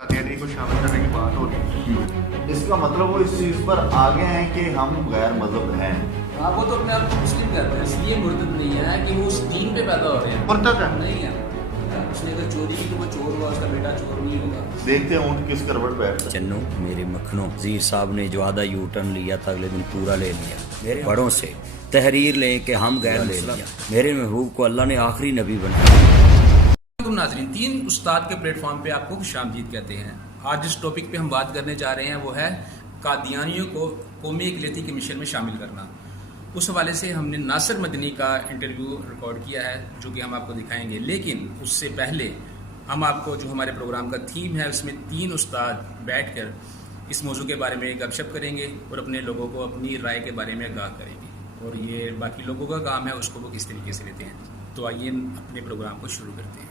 कादियानी को शामिल करने की बात हो रही है। इसका मतलब वो इस चीज पर आगे हैं कि हम गैर मजहब हैं। हाँ, वो तो अपने आप को मुस्लिम कहते हैं, इसलिए मुर्तद नहीं है कि वो उस दीन पे पैदा हो रहे हैं। मुर्तद है नहीं है, उसने अगर चोरी की तो वो चोर हुआ, उसका बेटा चोर नहीं होगा। देखते हैं ऊँट किस करवट बैठता है। चन्नू मेरे मखनों, वजीर साहब ने जो आधा यू टर्न लिया था अगले दिन पूरा ले लिया। मेरे बड़ों से तहरीर ले कि हम गैर ले लिया। मेरे महबूब को अल्लाह ने आखिरी नबी बनाया। नाज़रीन, 3 उस्ताद के प्लेटफॉर्म पे आपको खुशामदीद कहते हैं। आज जिस टॉपिक पे हम बात करने जा रहे हैं वो है कादियानियों को कौमी इकलियती के मिशन में शामिल करना। उस हवाले से हमने नासिर मदनी का इंटरव्यू रिकॉर्ड किया है जो कि हम आपको दिखाएंगे, लेकिन उससे पहले हम आपको जो हमारे प्रोग्राम का थीम है उसमें 3 उस्ताद बैठकर इस मौजू के बारे में गपशप करेंगे और अपने लोगों को अपनी राय के बारे में आगाह करेंगे, और ये बाकी लोगों का काम है उसको वो किस तरीके से लेते हैं। तो आइए अपने प्रोग्राम को शुरू करते हैं।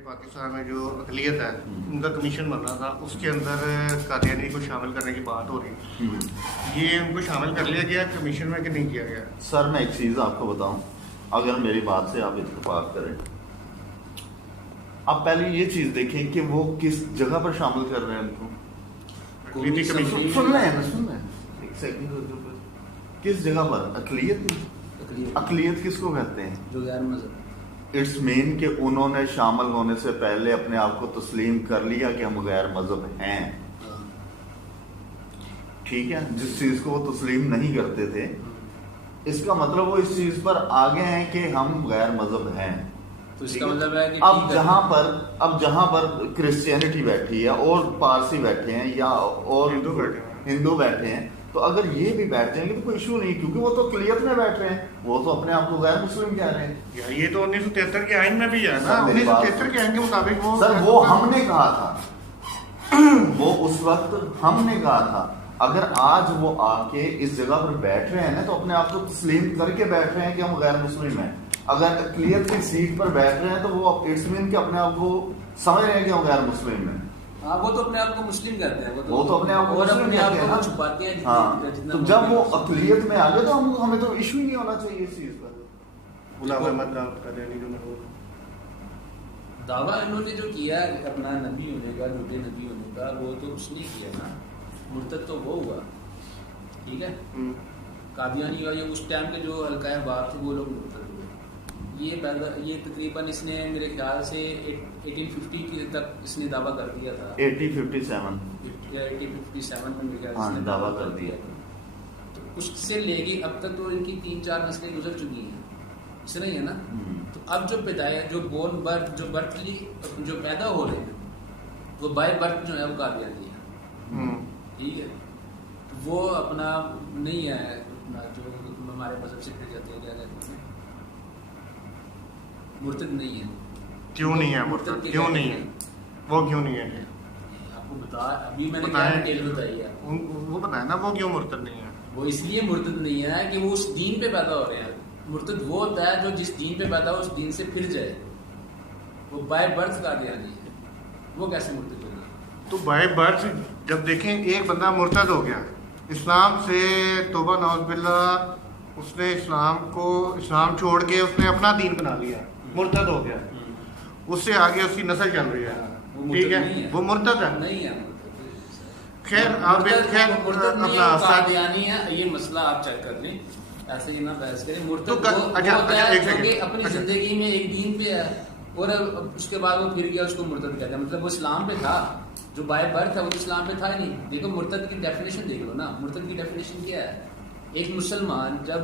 पाकिस्तान में जो अकलियत है उनका कमीशन बन रहा था, उसके अंदर कादियानी को शामिल करने की बात हो रही है। ये उनको शामिल कर लिया गया कमीशन में कि नहीं किया गया? सर मैं एक चीज आपको बताऊं, अगर मेरी बात से आप इत्तेफाक करें, आप पहले ये चीज देखें कि वो किस जगह पर शामिल कर रहे हैं उनको। अकलियती कमीशन सुन रहे हैं एक सेकंड, किस जगह पर? अकलियत। अकलियत किसको कहते हैं? जो गैर मजहब। इट्स मीन कि उन्होंने शामिल होने से पहले अपने आप को तस्लीम कर लिया कि हम गैर मजहब हैं। ठीक है, जिस चीज को वो तस्लीम नहीं करते थे, इसका मतलब वो इस चीज पर आगे हैं कि हम गैर मजहब हैं। तो इसका मतलब है कि अब जहां पर क्रिश्चियनिटी बैठी है और पारसी बैठे हैं या और हिंदू बैठे हैं, तो अगर ये भी बैठ जाएंगे तो कोई इशू नहीं, क्योंकि वो तो अकलियत में बैठ रहे हैं, वो तो अपने आप को गैर मुस्लिम कह रहे हैं। यार ये तो 1973 के आइन में भी है ना। 1973 के आइन के मुताबिक वो सर वो हमने कहा था वो उस वक्त हमने कहा था। अगर आज वो आके इस जगह पर बैठ रहे हैं ना, तो अपने आप को तस्लीम करके बैठ रहे हैं कि हम गैर मुस्लिम हैं। अगर अकलियत की सीट पर बैठ रहे हैं तो वो इट्स मीन कि अपने आप को समझ रहे हैं कि हम गैर मुस्लिम हैं। हाँ, वो तो अपने आप को मुस्लिम कहते हैं। वो तो अपने आप को और मुस्लिम अपने आप कहते हैं को ना। छुपाते हैं। हाँ, तो जब वो अकलियत में आ गए तो हमें तो इशू ही नहीं होना चाहिए इस चीज पर। गुलाम अहमद कादियानी जो मरहूम दावा इन्होंने जो किया है अपना नबी होने का, झूठे नबी होने का, वो तो उसने किया ना। मुर्तद तो वो हुआ, ठीक है। कादियानी का ये उस टाइम के जो हल्का अहबाब थे वो लोग मुर्तद हुए। ये तकरीबन इसने मेरे ख्याल से 1850 की तक इसने दावा कर दिया था। 1857 में मेरे ख्याल हाँ, से दावा कर दिया। तो उससे लेके अब तक तो इनकी 3-4 नस्लें गुजर चुकी हैं, इस तरह ही है ना। तो अब जो बर्थली जो पैदा हो रहे हैं वो बाय बर्थ जो है वो कादियानी है, ठीक है। तो वो अपना नहीं है अपना जो हमारे मजहब से फिर जाते हैं, क्या कहते हैं, मुर्तद नहीं है। क्यों नहीं है मुर्तद? क्यों नहीं है वो? क्यों नहीं है? आपको बता, अभी मैंने क्या डिटेल बताई है, वो बताया ना वो क्यों मुर्तद नहीं है। वो इसलिए मुर्तद नहीं है कि वो उस दीन पे पैदा हो रहे हैं। मुर्तद वो होता है जो जिस दीन पे पैदा हो उस दीन से फिर जाए, वो बाय बर्थ कादियानी है। वो कैसे मुर्तद होगा? तो बाय बर्थ जब देखें एक बंदा मुर्तद हो गया इस्लाम से, तौबा नौज़ बिल्लाह, उसने इस्लाम छोड़ के उसने अपना दीन बना लिया, मुर्तद हो गया, उससे आगे उसकी नस्ल चल रही है, ठीक है, वो मुर्तद है नहीं है। खैर आप अपना कादियानी है, ये मसला आप चेक कर लें, ऐसे ही ना बहस करें। मुर्तद वो अच्छा, होता है एक जो कि सेकंड, अपनी जिंदगी में एक दीन पे है और उसके बाद वो फिर गया, उसको मुर्तद कहते हैं। मतलब वो इस्लाम पे था, जो बाय बर्थ है वो इस्लाम पे था ही नहीं। देखो मुर्तद की डेफिनेशन देख लो ना, मुर्तद की डेफिनेशन क्या है। एक मुसलमान जब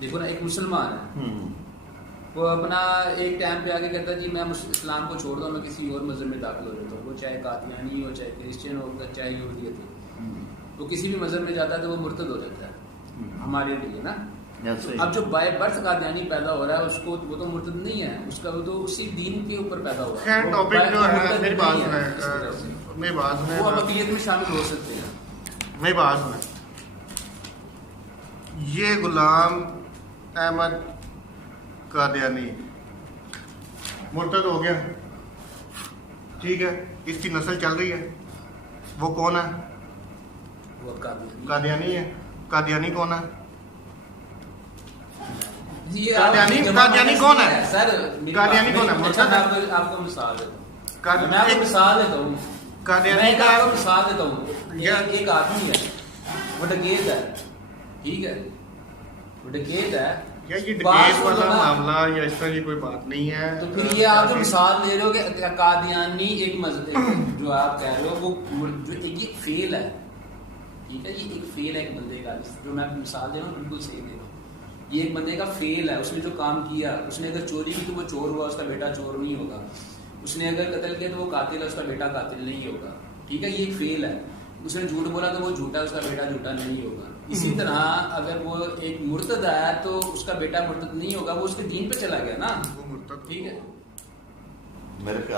देखो ना, एक मुसलमान है, वो अपना एक टाइम पे आके कहता है जी मैं इस्लाम को छोड़ दूँ, मैं किसी और मजहब में दाखिल हो जाता हूँ, वो चाहे कादियानी हो, चाहे क्रिश्चियन हो, चाहे यहूदियत हो, वो किसी भी मजहब में जाता है तो वो मुर्तद हो जाता है हमारे लिए ना। अब जो बाय बर्थ कादियानी पैदा हो रहा है उसको, वो तो मुर्तद नहीं है, उसका वो तो उसी दीन के ऊपर पैदा हुआ है। टॉपिक जो है मेरी बात सुने, वो अब अक़लियत में शामिल हो सकते हैं। मेरी बात सुने, ये गुलाम अहमद कादियानी मुर्तद हो गया, ठीक है, इसकी नस्ल चल रही है, वो कौन है? वो कादियानी है। कादियानी कौन है? कादियानी कौन है? सर कादियानी कौन है? अच्छा, मैं आपको मिसाल देता हूँ। میں آپ کو مثال دیتا ہوں، میں ایک آپ کو مثال دیتا ہوں، ایک آدمی ہے وہ ڈکیت ہے، ٹھیک ہے، وہ ڈکیت ہے، یا یہ ڈکیت والا معاملہ یا اس طرح کی کوئی بات نہیں ہے. تو پھر یہ آپ جو مثال دے رہے ہو کہ قادیانی ایک مذہب جو آپ کہہ رہے ہو وہ جو ایک فیل ہے، ٹھیک ہے، یہ ایک فیل ہے ایک بندے کا، جو میں مثال دے رہا ہوں بالکل صحیح دے رہا ہوں. یہ ایک بندے کا فیل ہے، اس نے جو کام کیا، اس نے اگر چوری کی تو وہ چور ہوا، اس کا بیٹا چور نہیں ہوگا. اس نے اگر قتل کیا تو وہ قاتل ہے، اس کا بیٹا قاتل نہیں ہوگا. ٹھیک ہے، یہ ایک فیل ہے. اس نے جھوٹ بولا تو وہ جھوٹا ہے، اس کا بیٹا جھوٹا نہیں ہوگا. اسی طرح اگر وہ ایک مرتد ہے تو اس کا بیٹا مرتد نہیں ہوگا، وہ اس کے دین پہ چلا گیا نا. ٹھیک ہے،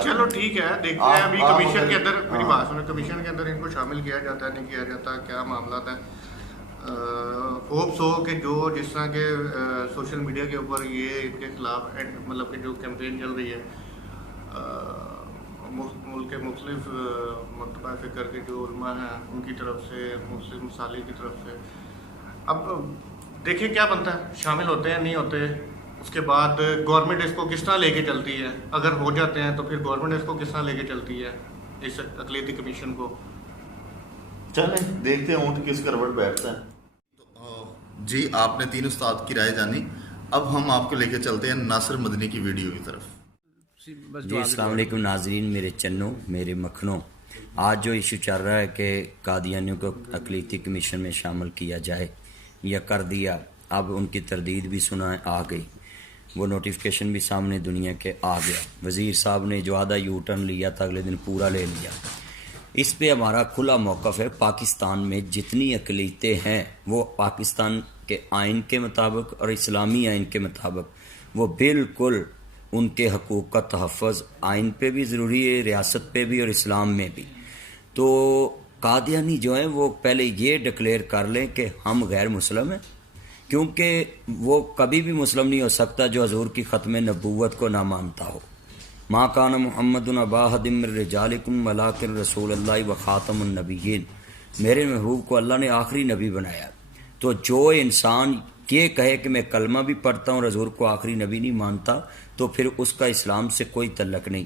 چلو ٹھیک ہے، دیکھتے ہیں ابھی کمیشن کے اندر. میری بات سنیں، کمیشن کے اندر ان کو شامل کیا جاتا ہے نہیں کیا جاتا، کیا معاملات ہیں. ہوپس ہو کہ جو جس طرح کے سوشل میڈیا کے اوپر یہ ان کے خلاف مطلب کہ جو کیمپین چل رہی ہے ملک کے مختلف مکتبہ فکر کے جو علماء ہیں ان کی طرف سے، مسلم مسالے کی طرف سے، اب دیکھیں کیا بنتا ہے. شامل ہوتے ہیں نہیں ہوتے، اس کے بعد گورنمنٹ اس کو کس طرح لے کے چلتی ہے. اگر ہو جاتے ہیں تو پھر گورنمنٹ اس کو کس طرح لے کے چلتی ہے اس اقلیتی کمیشن کو. چلیں دیکھتے ہیں اونٹ کس کروٹ بیٹھتا ہے. جی آپ نے تین استاد کی رائے جانی، اب ہم آپ کو لے کے چلتے ہیں ناصر مدنی کی ویڈیو کی طرف. جی السلام علیکم ناظرین، میرے چنوں، میرے مکھنوں. آج جو ایشو چل رہا ہے کہ قادیانیوں کو اقلیتی کمیشن میں شامل کیا جائے یا کر دیا، اب ان کی تردید بھی سنا آ گئی، وہ نوٹیفیکیشن بھی سامنے دنیا کے آ گیا. وزیر صاحب نے جو آدھا یو ٹرن لیا تھا اگلے دن پورا لے لیا. اس پہ ہمارا کھلا موقف ہے. پاکستان میں جتنی اقلیتیں ہیں وہ پاکستان کے آئین کے مطابق اور اسلامی آئین کے مطابق وہ بالکل ان کے حقوق کا تحفظ آئین پہ بھی ضروری ہے، ریاست پہ بھی اور اسلام میں بھی. تو قادیانی جو ہیں وہ پہلے یہ ڈکلیئر کر لیں کہ ہم غیر مسلم ہیں، کیونکہ وہ کبھی بھی مسلم نہیں ہو سکتا جو حضور کی ختم نبوت کو نہ مانتا ہو. ما کان محمد ابا احد من رجالکم ولکن رسول اللہ و خاتم النبیین. میرے محبوب کو اللہ نے آخری نبی بنایا. تو جو انسان یہ کہے کہ میں کلمہ بھی پڑھتا ہوں اور حضور کو آخری نبی نہیں مانتا تو پھر اس کا اسلام سے کوئی تعلق نہیں.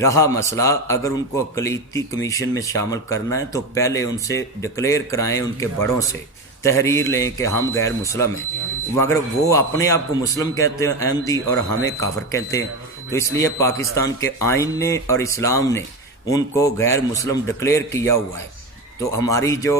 رہا مسئلہ اگر ان کو اقلیتی کمیشن میں شامل کرنا ہے تو پہلے ان سے ڈکلیئر کرائیں، ان کے بڑوں سے تحریر لیں کہ ہم غیر مسلم ہیں. مگر وہ اپنے آپ کو مسلم کہتے ہیں احمدی، اور ہمیں کافر کہتے ہیں. تو اس لیے پاکستان کے آئین نے اور اسلام نے ان کو غیر مسلم ڈکلیئر کیا ہوا ہے. تو ہماری جو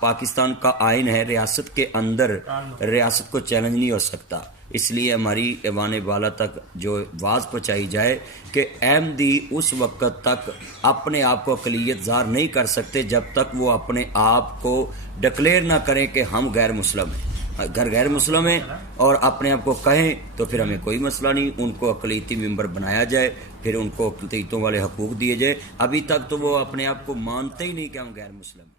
پاکستان کا آئین ہے، ریاست کے اندر ریاست کو چیلنج نہیں ہو سکتا. اس لیے ہماری ایوان بالا تک جو آواز پہنچائی جائے کہ احمدی اس وقت تک اپنے آپ کو اقلیت ظاہر نہیں کر سکتے جب تک وہ اپنے آپ کو ڈکلیئر نہ کریں کہ ہم غیر مسلم ہیں. اگر غیر مسلم ہیں اور اپنے آپ کو کہیں تو پھر ہمیں کوئی مسئلہ نہیں، ان کو اقلیتی ممبر بنایا جائے، پھر ان کو اقلیتوں والے حقوق دیے جائے. ابھی تک تو وہ اپنے آپ کو مانتے ہی نہیں کہ ہم غیر مسلم ہیں.